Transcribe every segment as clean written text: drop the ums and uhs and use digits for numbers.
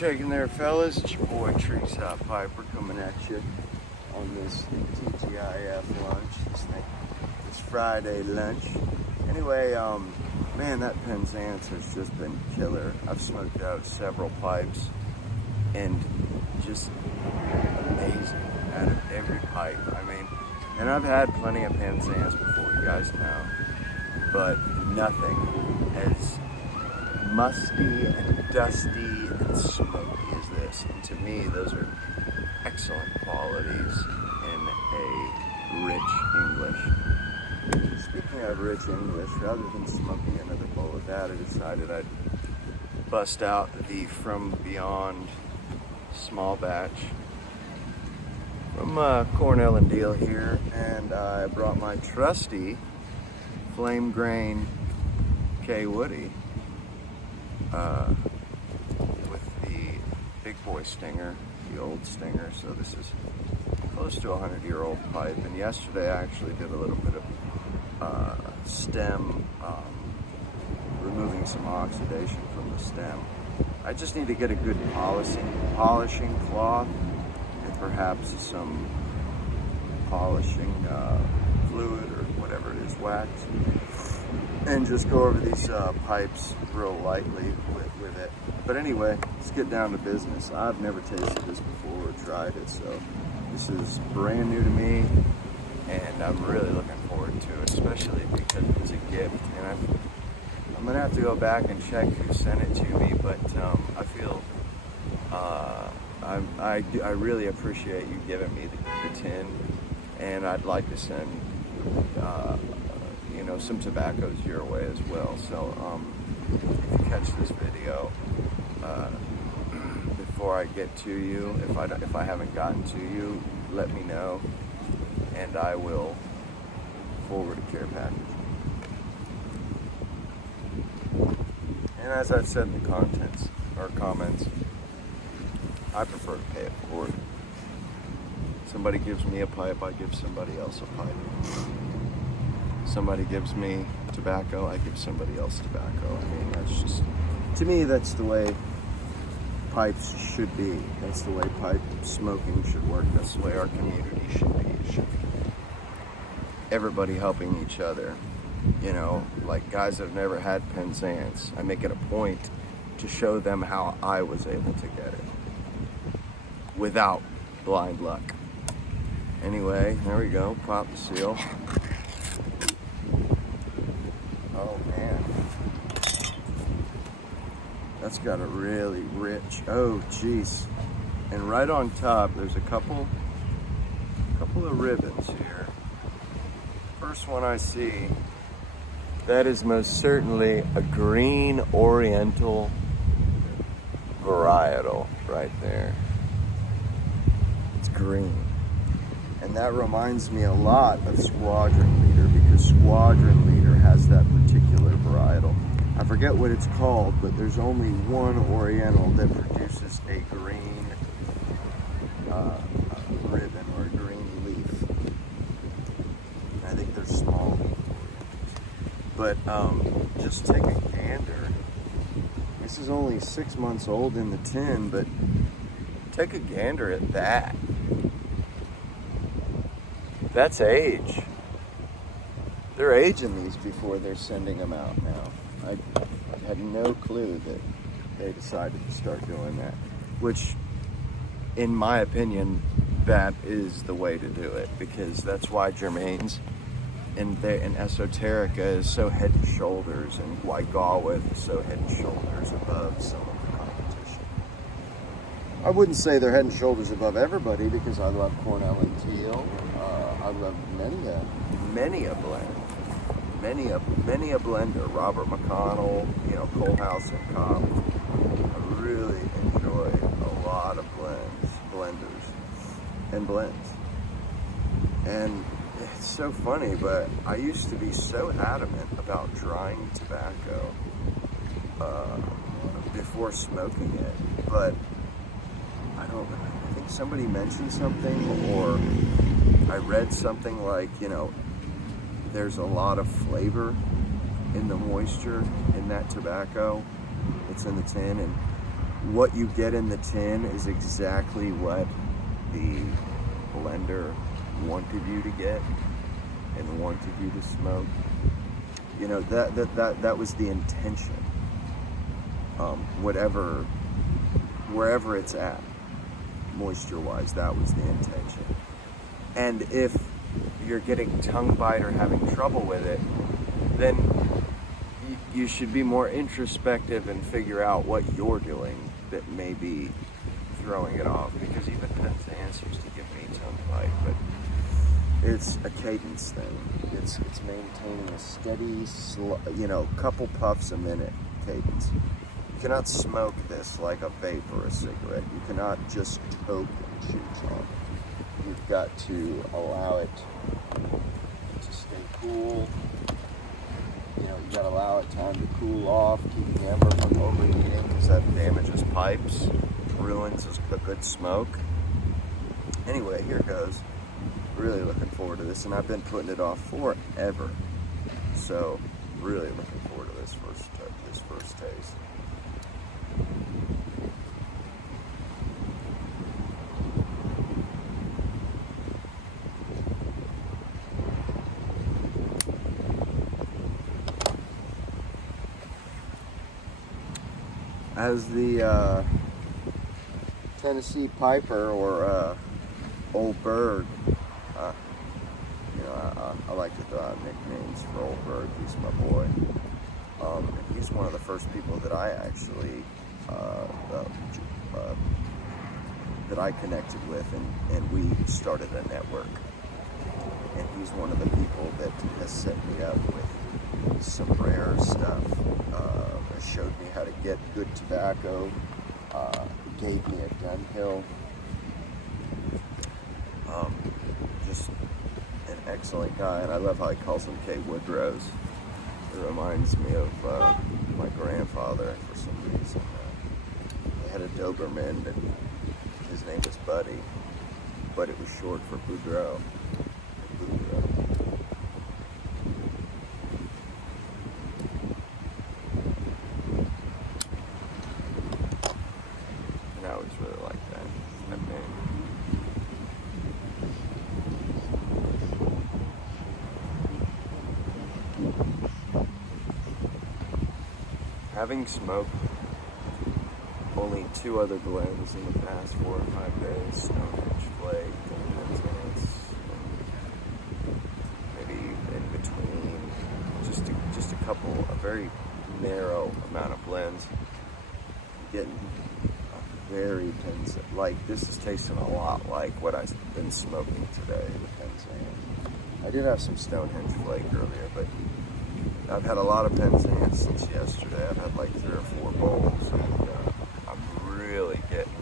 shaking there, fellas? It's your boy Treetop Piper coming at you on this TGIF lunch, this Friday lunch. Anyway, man, that Penzance has just been killer. I've smoked out several pipes and just amazing out of every pipe. I mean, and I've had plenty of Penzance before, you guys know, but nothing as musty and dusty and smoky as this. And to me, those are excellent qualities in a rich English. Speaking of rich English, rather than smoking another bowl of that, I decided I'd bust out the From Beyond small batch from Cornell Diehl here, and I brought my trusty Flame Grain K Woody with the big boy stinger, the old stinger. So this is close to a 100-year-old pipe, and yesterday I actually did a little bit of stem, removing some oxidation from the stem. I just need to get a good polishing cloth and perhaps some polishing fluid or whatever it is, wax, and just go over these pipes real lightly with it. But anyway, let's get down to business. I've never tasted this before or tried it, so this is brand new to me, and I'm really looking forward to it, especially because it's a gift. And I'm gonna have to go back and check who sent it to me, but I feel I really appreciate you giving me the tin, and I'd like to send some tobaccos your way as well. So if you catch this video before I get to you, if I haven't gotten to you, let me know, and I will forward a care package. And as I've said in the comments, I prefer to pay it forward. Somebody gives me a pipe, I give somebody else a pipe. Somebody gives me tobacco, I give somebody else tobacco. I mean, that's just, to me, that's the way pipes should be. That's the way pipe smoking should work. That's the way our community should be. It should be everybody helping each other. You know, like guys that have never had Penzance, I make it a point to show them how I was able to get it without blind luck. Anyway, there we go, pop the seal. Oh man, that's got a really rich, oh geez. And right on top, there's a couple of ribbons here. First one I see, that is most certainly a green oriental varietal right there. It's green. And that reminds me a lot of Squadron Leader, because Squadron Leader has that particular varietal. I forget what it's called, but there's only one oriental that produces a green ribbon or a green leaf. I think they're small. But just take a gander. This is only 6 months old in the tin, but take a gander at that. That's age. They're aging these before they're sending them out now. I had no clue that they decided to start doing that, which, in my opinion, that is the way to do it, because that's why Germain's and Esoterica is so head and shoulders, and why Galwith is so head and shoulders above some of the competition. I wouldn't say they're head and shoulders above everybody, because I love Cornell Diehl. I love many a blend, many a blender. Robert McConnell, Coalhouse and Cobb. I really enjoy a lot of blenders, and blends. And it's so funny, but I used to be so adamant about drying tobacco before smoking it, but I think somebody mentioned something, or I read something like, there's a lot of flavor in the moisture in that tobacco. It's in the tin, and what you get in the tin is exactly what the blender wanted you to get and wanted you to smoke. You know, that was the intention. Wherever it's at, moisture-wise, that was the intention. And if you're getting tongue bite or having trouble with it, then you should be more introspective and figure out what you're doing that may be throwing it off. Because even Penzance used to give me tongue bite, but it's a cadence thing. It's maintaining a steady, couple puffs a minute cadence. You cannot smoke this like a vape or a cigarette. You cannot just toke and chew on. You've got to allow it to stay cool. You got to allow it time to cool off, keep the ember from overheating, because that damages pipes, ruins a good smoke. Anyway, here goes. Really looking forward to this, and I've been putting it off forever. So, really looking forward to this first taste. As the Tennessee Piper or Old Bird, I like to throw out nicknames for Old Bird. He's my boy. He's one of the first people that I actually that I connected with, and we started a network. And he's one of the people that has set me up with some rare stuff. Showed me how to get good tobacco. Gave me a gun hill. Just an excellent guy, and I love how he calls them K. Woodrows. It reminds me of my grandfather for some reason. They had a Doberman, and his name was Buddy, but it was short for Boudreaux. And I always really liked that name. Having smoked only 2 other blends in the past 4 or 5 days, Stonehenge Flake and Penzance, maybe in between, just a couple, a very narrow amount of blends, getting a very Penzance, like this is tasting a lot like what I've been smoking today, the Penzance. I did have some Stonehenge Flake earlier, but I've had a lot of Penzance since yesterday. I've had like 3 or 4 bowls, and I'm really getting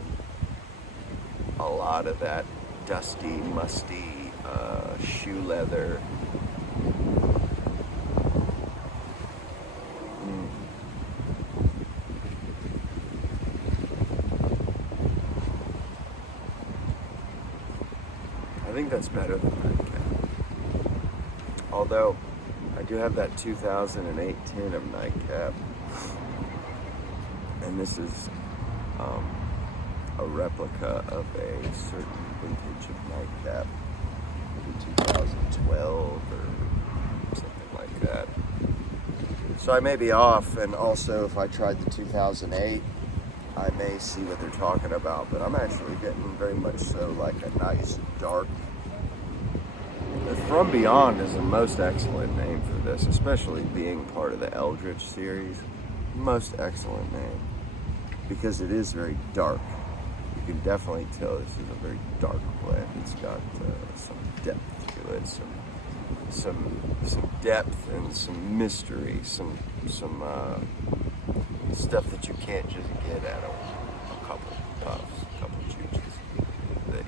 a lot of that dusty, musty shoe leather. I think that's better than Nightcap. Although I do have that 2008 tin of Nightcap, and this is a replica of a certain vintage of Nightcap, maybe 2012 or something like that. So I may be off, and also if I tried the 2008, I may see what they're talking about, but I'm actually getting very much so like a nice dark. From Beyond is the most excellent name for this, especially being part of the Eldritch series. Most excellent name, because it is very dark. You can definitely tell this is a very dark blend. It's got some depth to it, some depth and some mystery, some stuff that you can't just get out of a couple puffs, a couple juices. That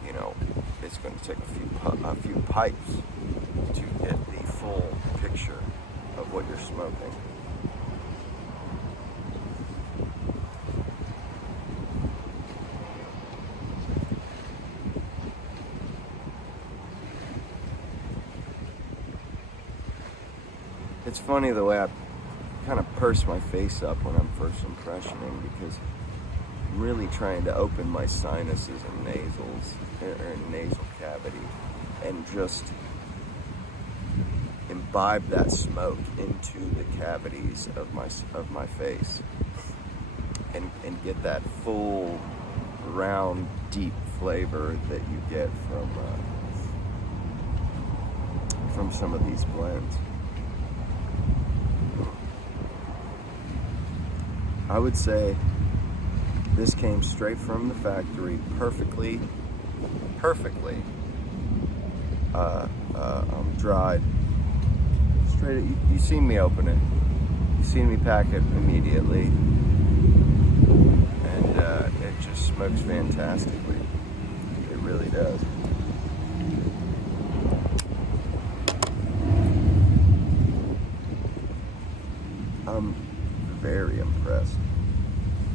it's going to take a few pipes to get the full picture of what you're smoking. It's funny the way I kind of purse my face up when I'm first impressioning, because really trying to open my sinuses and nasal cavity, and just imbibe that smoke into the cavities of my face, and get that full, round, deep flavor that you get from some of these blends. I would say this came straight from the factory, perfectly dried. Straight. You seen me open it. You seen me pack it immediately, and it just smokes fantastically. It really does. I'm very impressed.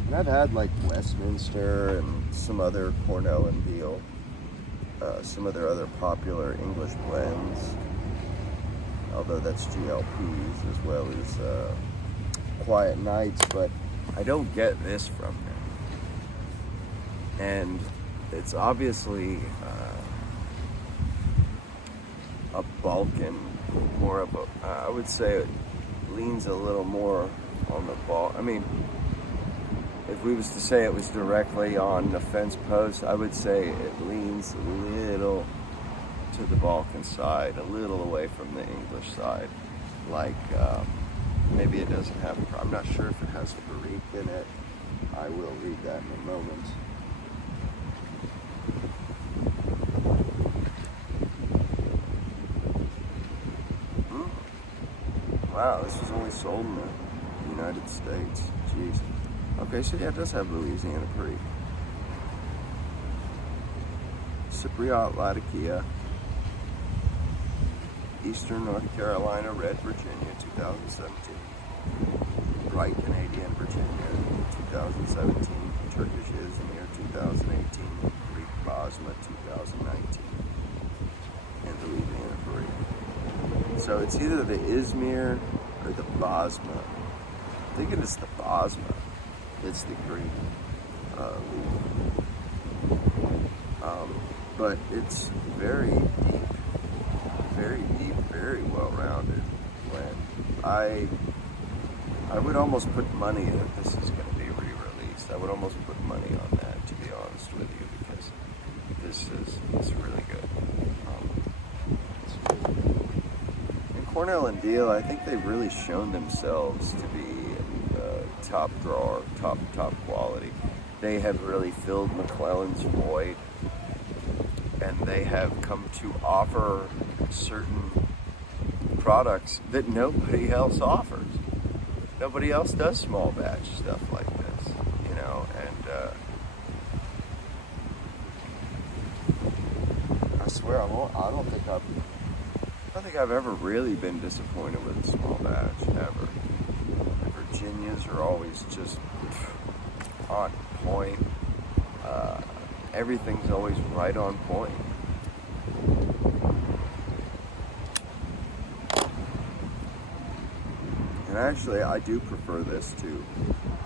And I've had like Westminster and some other Cornell and Diehl, some of their other popular English blends, although that's GLPs, as well as Quiet Nights, but I don't get this from them. And it's obviously a Balkan, more of a, I would say it leans a little more on the ball. I mean, if we was to say it was directly on the fence post, I would say it leans a little to the Balkan side, a little away from the English side. Like, maybe it doesn't have, I'm not sure if it has a barrique in it. I will read that in a moment. Wow, this was only sold in the United States. Jeez. Okay, so yeah, it does have Louisiana barrique. Cypriot Latakia, Eastern North Carolina, Red Virginia, 2017. Bright Canadian Virginia, 2017. Turkish Izmir, 2018. Greek Basma, 2019. And the Louisiana barrique. So it's either the Izmir or the Basma. I think it is the Basma. It's the Greek. But it's very deep, very well-rounded blend. I would almost put money that this is going to be re-released. I would almost put money on that, to be honest with you, because it's really good. And Cornell and Diehl, I think they've really shown themselves to be top drawer, top quality. They have really filled McClellan's void, and they have come to offer certain products that nobody else offers. Nobody else does small batch stuff like this, you know, and I swear I don't think I've ever really been disappointed with a small batch, ever. The Virginias are always just on point. Everything's always right on point. And actually, I do prefer this to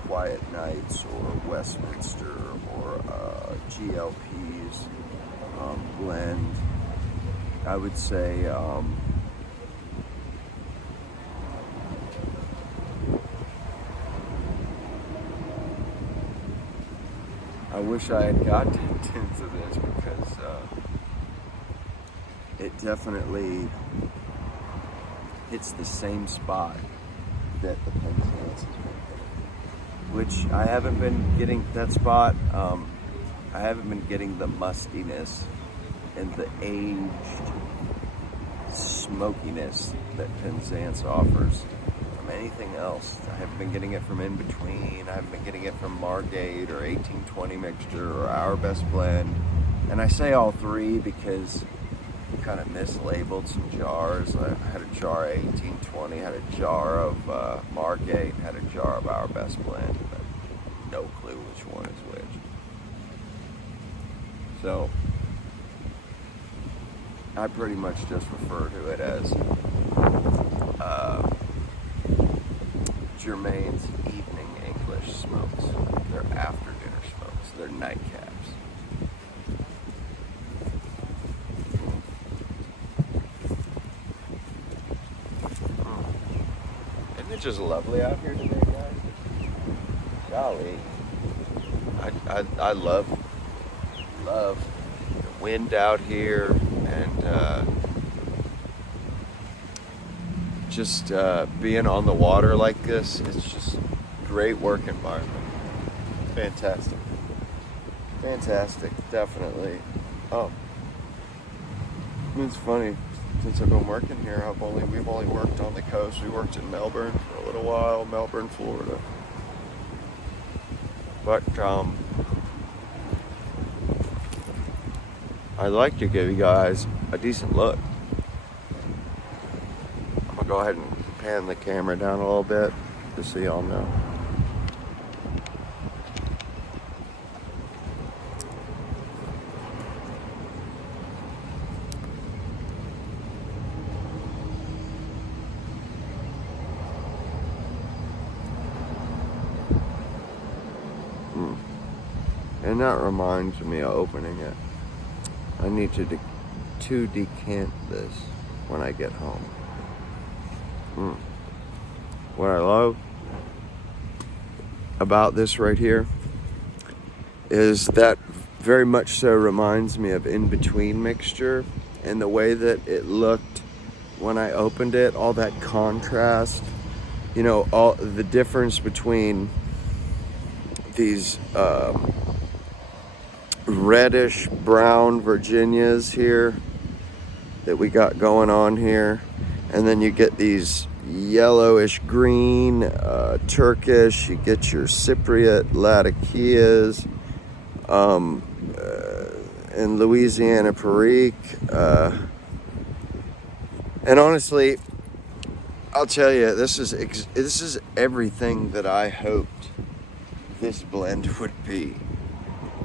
Quiet Nights or Westminster or GLP's blend. I would say I wish I had gotten into this, because it definitely hits the same spot that the Penzance has been hitting, which I haven't been getting that spot. I haven't been getting the mustiness and the aged smokiness that Penzance offers from anything else. I haven't been getting it from In Between. I haven't been getting it from Margate or 1820 Mixture or Our Best Blend. And I say all three because we kind of mislabeled some jars. I had a jar of 1820, had a jar of Margate, had a jar of Our Best Blend. I have no clue which one is which. So I pretty much just refer to it as Germain's Evening English. Irish smokes. They're after dinner smokes. They're nightcaps. Isn't it just lovely out here today, guys? Golly. I love the wind out here, and just being on the water like this. It's just great work environment. Fantastic. Fantastic, definitely. Oh, it's funny. Since I've been working here, we've only worked on the coast. We worked in Melbourne for a little while, Melbourne, Florida. But I'd like to give you guys a decent look. I'm gonna go ahead and pan the camera down a little bit just so y'all know. And that reminds me of opening it. I need to decant this when I get home. What I love about this right here is that very much so reminds me of In Between mixture, and the way that it looked when I opened it, all that contrast, you know, all the difference between these reddish brown Virginias here that we got going on here, and then you get these yellowish green Turkish, you get your Cypriot Latakias, and Louisiana Perique, and honestly, I'll tell you, this is everything that I hoped this blend would be.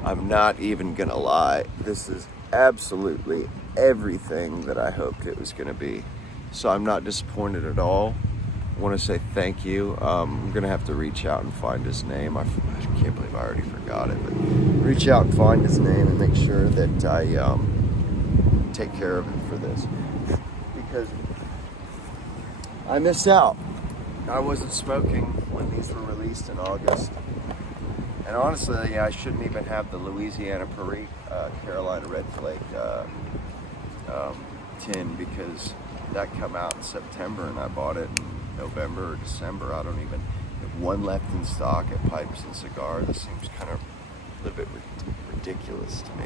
I'm not even gonna lie. This is absolutely everything that I hoped it was gonna be. So I'm not disappointed at all. I want to say thank you. I'm gonna have to reach out and find his name. I can't believe I already forgot it, but reach out and find his name and make sure that I take care of it for this, because I missed out. I wasn't smoking when these were released in August. And honestly, I shouldn't even have the Louisiana Perique Carolina Red Flake tin, because that come out in September and I bought it in November or December. I don't even have one left in stock at Pipes and Cigar. This seems kind of a little bit ridiculous to me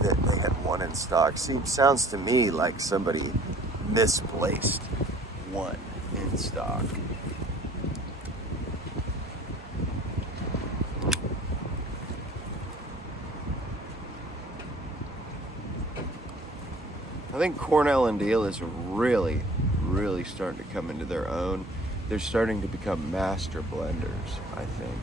that they had one in stock. Sounds to me like somebody misplaced one in stock. I think Cornell and Diehl is really, really starting to come into their own. They're starting to become master blenders, I think.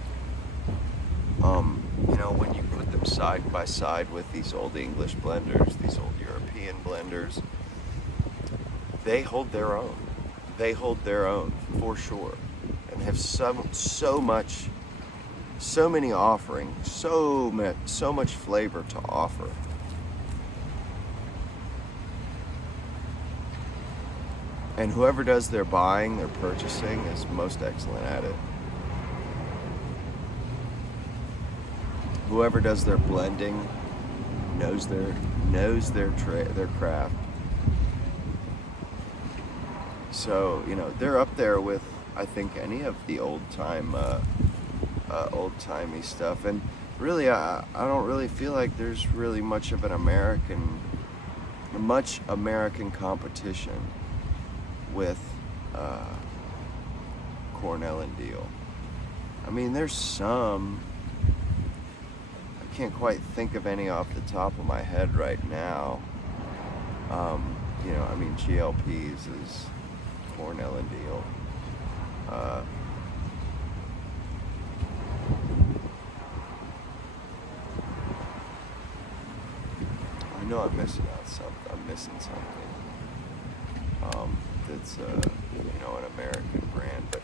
You know, when you put them side by side with these old English blenders, these old European blenders, they hold their own. They hold their own for sure, and have so many offerings, so much flavor to offer. And whoever does their buying, their purchasing, is most excellent at it. Whoever does their blending knows their craft. So, you know, they're up there with, I think, any of the old-timey stuff. And really, I don't really feel like there's really much of American competition with Cornell and Diehl. I mean, there's some. I can't quite think of any off the top of my head right now. You know, I mean, GLP's is Cornell and Diehl. I know I'm missing something. That's you know, an American brand, but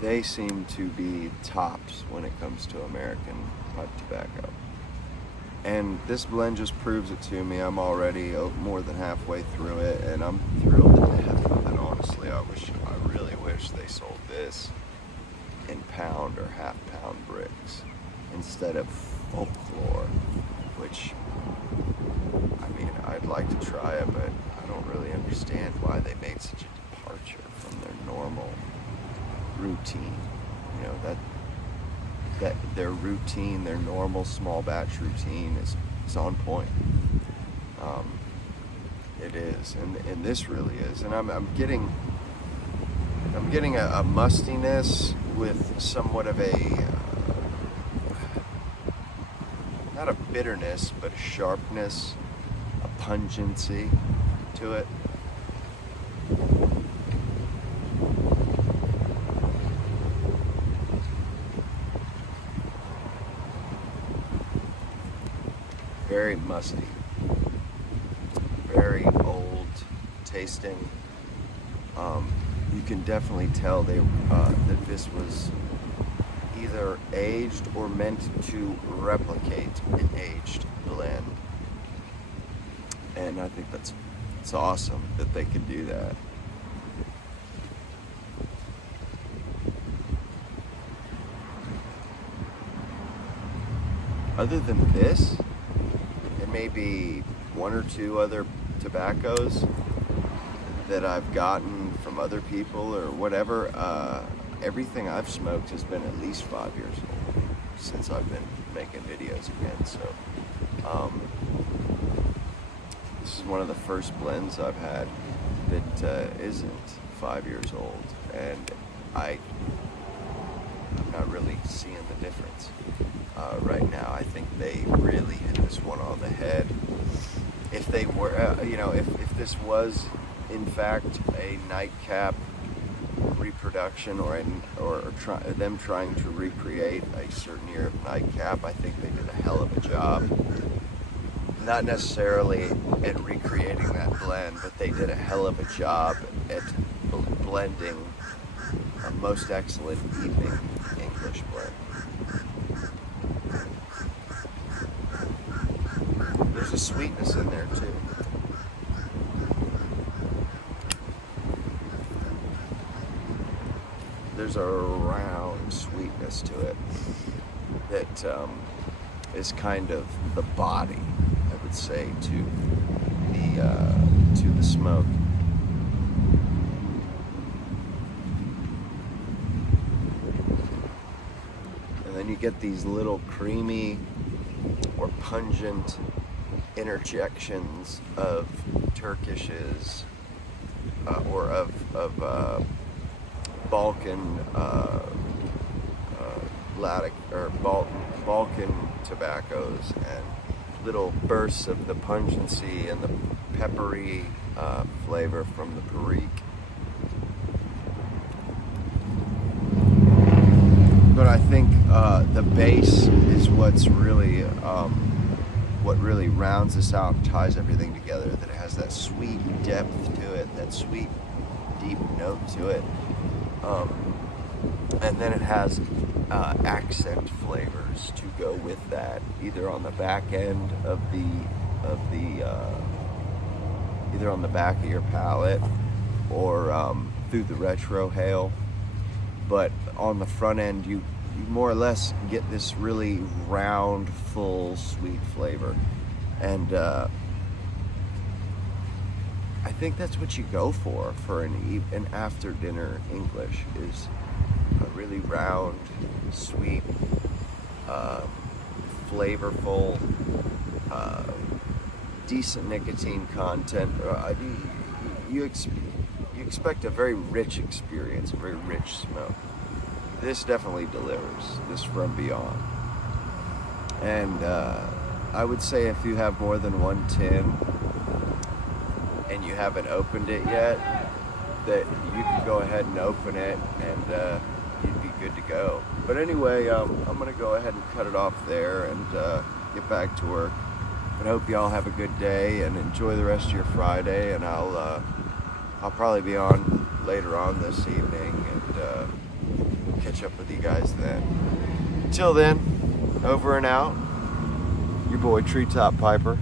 they seem to be tops when it comes to American pipe tobacco. And this blend just proves it to me. I'm already more than halfway through it, and I'm thrilled to death with it, honestly. I really wish they sold this in pound or half pound bricks instead of folklore, which, I mean, I'd like to try it, but I don't really understand why they made such a departure from their normal routine. You know, that their routine, their normal small batch routine is on point. It is, and this really is. And I'm getting a mustiness with somewhat of a not a bitterness, but a sharpness, a pungency to it. Very musty, very old tasting. You can definitely tell that this was either aged or meant to replicate an aged blend. And I think it's awesome that they can do that. Other than this, and maybe one or two other tobaccos that I've gotten from other people or whatever, everything I've smoked has been at least 5 years old since I've been making videos again. So this is one of the first blends I've had that isn't 5 years old, and I'm not really seeing the difference right now. I think they really hit this one on the head. If they were, if this was in fact a nightcap reproduction or them trying to recreate a certain year of nightcap, I think they did a hell of a job. Not necessarily at recreating that blend, but they did a hell of a job at blending a most excellent evening English blend. There's a sweetness in there too. There's a round sweetness to it that is kind of the body, I would say, to the smoke. And then you get these little creamy or pungent interjections of Turkishes or of Balkan Balkan tobaccos, and little bursts of the pungency and the peppery flavor from the Perique. But I think the base is what's really what really rounds this out and ties everything together. That it has that sweet depth to it, that sweet deep note to it. And then it has accent flavors to go with that, either on the back end of the either on the back of your palate or through the retrohale. But on the front end, you more or less get this really round, full, sweet flavor, and I think that's what you go for an after dinner English, is a really round, sweet, flavorful, decent nicotine content. You expect a very rich experience, a very rich smoke. This definitely delivers. This from beyond. And I would say if you have more than one tin and you haven't opened it yet, that you can go ahead and open it, and you'd be good to go. But anyway, I'm gonna go ahead and cut it off there and get back to work. But I hope you all have a good day and enjoy the rest of your Friday. And I'll probably be on later on this evening, and catch up with you guys then. Until then, over and out. Your boy Treetop Piper.